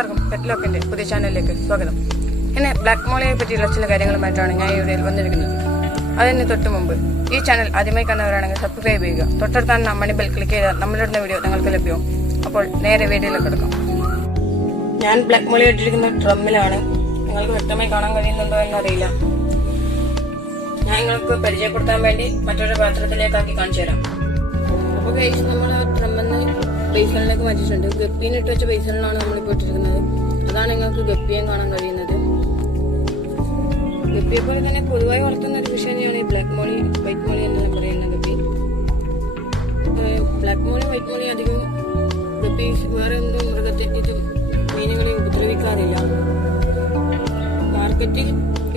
എല്ലാവർക്കും പെറ്റ് ലോക്കിന്റെ പുതിയ ചാനലിലേക്ക് സ്വാഗതം. ഇന്ന് ബ്ലാക്ക് മോളിയെ പറ്റിയുള്ള ചില കാര്യങ്ങളുമായിട്ടാണ് ഞാൻ ഇവിടെ വന്നിരിക്കുന്നത്. അതിന് തൊട്ട് മുമ്പ് ഈ ചാനൽ ആദ്യമായി കാണുന്നവരാണെങ്കിൽ സബ്സ്ക്രൈബ് ചെയ്യുക. തൊട്ടടുത്താണ് മണി ബെൽ ക്ലിക്ക് ചെയ്താൽ നമ്മളിടുന്ന വീഡിയോ നിങ്ങൾക്ക് ലഭ്യവും. അപ്പോൾ നേരെ വീഡിയോയിലേക്ക് എടുക്കാം. ഞാൻ ബ്ലാക്ക് മോളി ഇട്ടിരിക്കുന്ന ഡ്രമ്മിലാണ്. നിങ്ങൾക്ക് വ്യക്തമായി കാണാൻ കഴിയുന്നുണ്ടോ എന്നറിയില്ല. ഞാൻ നിങ്ങൾക്ക് പരിചയപ്പെടുത്താൻ വേണ്ടി മറ്റൊരു പാത്രത്തിലേക്കാക്കി കാണിച്ചു തരാം. അപ്പോൾ കഴിച്ച് നമ്മൾ ഡ്രമ്മെന്ന് ബേസണിലേക്ക് മാറ്റിയിട്ടുണ്ട്. ഗപ്പീനെ ഇട്ട് വെച്ച ബേസണിലാണ് നമ്മളിപ്പോൾ ഇട്ടിരിക്കുന്നത്. അതാണ് നിങ്ങൾക്ക് ഗപ്പിയും കാണാൻ കഴിയുന്നത്. ഗപ്പിയെ പോലെ തന്നെ പൊതുവായി വളർത്തുന്ന ഒരു ഫിഷ് തന്നെയാണ് ഈ ബ്ലാക്ക് മോളി, വൈറ്റ് മോളി എന്നെല്ലാം പറയുന്ന ഗപ്പി. ബ്ലാക്ക് മോളി, വൈറ്റ് മോളി അധികം ഗപ്പി വേറെ എന്തും മൃഗത്തെ മീനുകളെ ഉപദ്രവിക്കാറില്ല. മാർക്കറ്റിൽ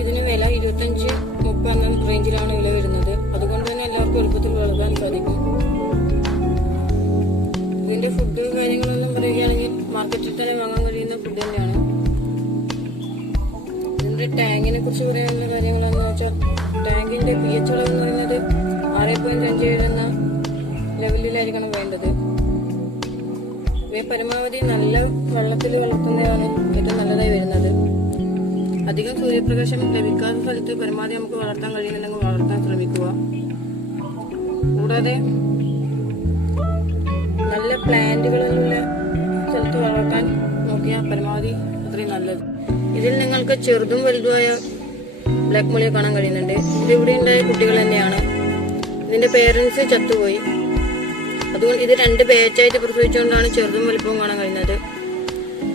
ഇതിന് വില 25-30 റേഞ്ചിലാണ് വില വരുന്നത്. അതുകൊണ്ട് തന്നെ എല്ലാവർക്കും എളുപ്പത്തിൽ വളർത്താൻ സാധിക്കും. ഇതിന്റെ ഫുഡ് കാര്യങ്ങളൊന്നും പറയുകയാണെങ്കിൽ മാർക്കറ്റിൽ തന്നെ വാങ്ങാൻ കഴിയുന്ന ഫുഡ് തന്നെയാണ്. ഇതിന്റെ ടാങ്കിനെ കുറിച്ച് പറയാനുള്ള കാര്യങ്ങളെന്ന് വെച്ചാൽ ടാങ്കിന്റെ pH അളവ് എന്ന് പറയുന്നത് 6.57 എന്ന ലെവലിലായിരിക്കണം വേണ്ടത്. ഇവയെ പരമാവധി നല്ല വെള്ളത്തിൽ വളർത്തുന്നതാണ് ഏറ്റവും നല്ലതായി വരുന്നത്. അധികം സൂര്യപ്രകാശം ലഭിക്കാത്ത സ്ഥലത്ത് പരമാവധി നമുക്ക് വളർത്താൻ കഴിയുന്നുണ്ടെങ്കിൽ വളർത്താൻ ശ്രമിക്കുക. കൂടാതെ നല്ല പ്ലാന്റുകളുള്ള സ്ഥലത്ത് വളർത്താൻ നോക്കിയാൽ പരമാവധി അത്രയും നല്ലത്. ഇതിൽ നിങ്ങൾക്ക് ചെറുതും വലുതുമായ ബ്ലാക്ക് മോളിയെ കാണാൻ കഴിയുന്നുണ്ട്. ഇതിവിടെ ഉണ്ടായ കുട്ടികൾ തന്നെയാണ്. ഇതിന്റെ പേരൻസ് ചത്തുപോയി. അതുകൊണ്ട് ഇത് 2 ബാച്ചായിട്ട് പ്രസവിച്ചുകൊണ്ടാണ് ചെറുതും വലുപ്പവും കാണാൻ കഴിയുന്നത്.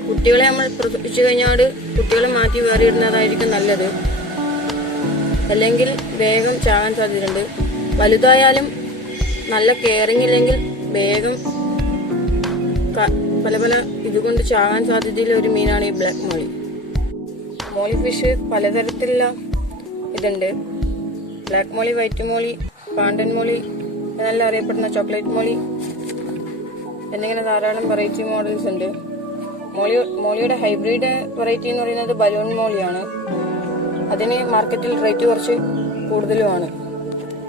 കുട്ടികളെ നമ്മൾ പ്രസവിച്ചു കഴിഞ്ഞാൽ കുട്ടികളെ മാറ്റി വേറെ ഇടുന്നതായിരിക്കും നല്ലത്. അല്ലെങ്കിൽ വേഗം ചാകാൻ സാധ്യതയുണ്ട്. വലുതായാലും നല്ല കെയറിങ് ഇല്ലെങ്കിൽ വേഗം പല ഇതുകൊണ്ട് ചാകാൻ സാധ്യതയുള്ള ഒരു മീനാണ് ഈ ബ്ലാക്ക് മോളി. മോളി ഫിഷ് പലതരത്തിലുള്ള ഇതുണ്ട്. ബ്ലാക്ക് മോളി, വൈറ്റ് മോളി, പാണ്ടൻ മോളി എന്നെല്ലാം അറിയപ്പെടുന്ന ചോക്ലേറ്റ് മോളി എന്നിങ്ങനെ ധാരാളം വെറൈറ്റി മോഡൽസ് ഉണ്ട്. മോളിയുടെ ഹൈബ്രിഡ് വെറൈറ്റി എന്ന് പറയുന്നത് ബലൂൺ മോളിയാണ്. അതിന് മാർക്കറ്റിൽ റേറ്റ് കുറച്ച് കൂടുതലുമാണ്.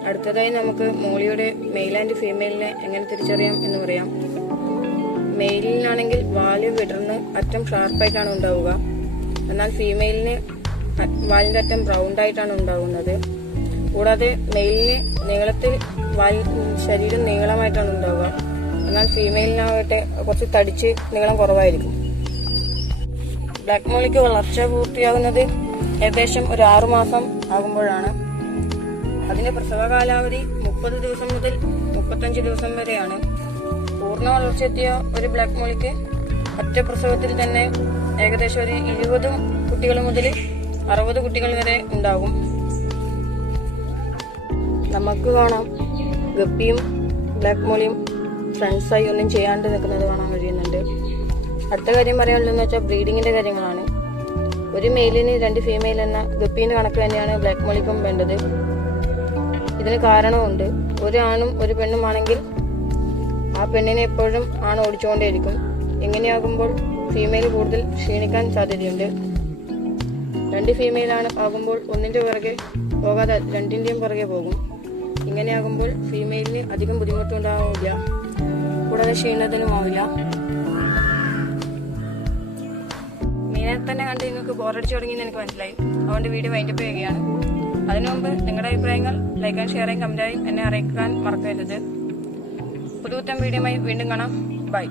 അടുത്തതായി നമുക്ക് മോളിയുടെ മെയിൽ ആൻഡ് ഫീമെയിലിനെ എങ്ങനെ തിരിച്ചറിയാം എന്ന് പറയാം. മെയിലിനാണെങ്കിൽ വാല് വിടർന്ന് അറ്റം ഷാർപ്പായിട്ടാണ് ഉണ്ടാവുക. എന്നാൽ ഫീമെയിലിന് വാലിന്റെ അറ്റം റൗണ്ട് ആയിട്ടാണ് ഉണ്ടാകുന്നത്. കൂടാതെ മെയിലിന് നീളത്തിൽ ശരീരം നീളമായിട്ടാണ് ഉണ്ടാവുക. എന്നാൽ ഫീമെയിലിനാകട്ടെ കുറച്ച് തടിച്ച് നീളം കുറവായിരിക്കും. ബ്ലാക്ക് മോളിക്ക് വളർച്ച പൂർത്തിയാകുന്നത് ഏകദേശം ഒരു 6 മാസം ആകുമ്പോഴാണ്. അതിന്റെ പ്രസവ കാലാവധി 30 ദിവസം മുതൽ 35 ദിവസം വരെയാണ്. പൂർണ്ണ വളർച്ചയെത്തിയ ഒരു ബ്ലാക്ക് മോളിക്ക് ഒറ്റ പ്രസവത്തിൽ തന്നെ ഏകദേശം ഒരു 20 കുട്ടികൾ മുതൽ 60 കുട്ടികൾ വരെ ഉണ്ടാകും. നമുക്ക് കാണാം ഗപ്പിയും ബ്ലാക്ക് മോളിയും ഫ്രണ്ട്സായി ഒന്നും ചെയ്യാണ്ട് നിൽക്കുന്നത് കാണാൻ കഴിയുന്നുണ്ട്. അടുത്ത കാര്യം പറയാനുള്ളതെന്ന് വെച്ചാൽ ബ്രീഡിങ്ങിന്റെ കാര്യങ്ങളാണ്. ഒരു മെയിലിന് 2 ഫീമെയിൽ എന്ന ഗപ്പീന്റെ കണക്ക് തന്നെയാണ് ബ്ലാക്ക് മോളിക്കും വേണ്ടത്. ഇതിന് കാരണമുണ്ട്. ഒരു ആണും ഒരു പെണ്ണും ആണെങ്കിൽ ആ പെണ്ണിനെ എപ്പോഴും ആണ് ഓടിച്ചുകൊണ്ടേയിരിക്കും. ഇങ്ങനെയാകുമ്പോൾ ഫീമെയിൽ കൂടുതൽ ക്ഷീണിക്കാൻ സാധ്യതയുണ്ട്. 2 ഫീമെയിൽ ആകുമ്പോൾ ഒന്നിന്റെ പുറകെ പോകാതെ 2ന്റെയും പുറകെ പോകും. ഇങ്ങനെയാകുമ്പോൾ ഫീമെയിലിന് അധികം ബുദ്ധിമുട്ടുണ്ടാവില്ല. കൂടാതെ ക്ഷീണത്തിനുമാവില്ല. മീനെ തന്നെ കണ്ട് നിങ്ങൾക്ക് ബോറടിച്ചു തുടങ്ങിയെന്ന് എനിക്ക് മനസ്സിലായി. അതുകൊണ്ട് വീഡിയോ വൈൻഡപ്പ് ചെയ്യുകയാണ്. അതിനു മുമ്പ് നിങ്ങളുടെ അഭിപ്രായങ്ങൾ ലൈക്ക് ആൻഡ് ഷെയറും കമന്റായും എന്നെ അറിയിക്കാൻ മറക്കരുത്. പുതുപുത്തൻ വീഡിയോയുമായി വീണ്ടും കാണാം. ബൈ.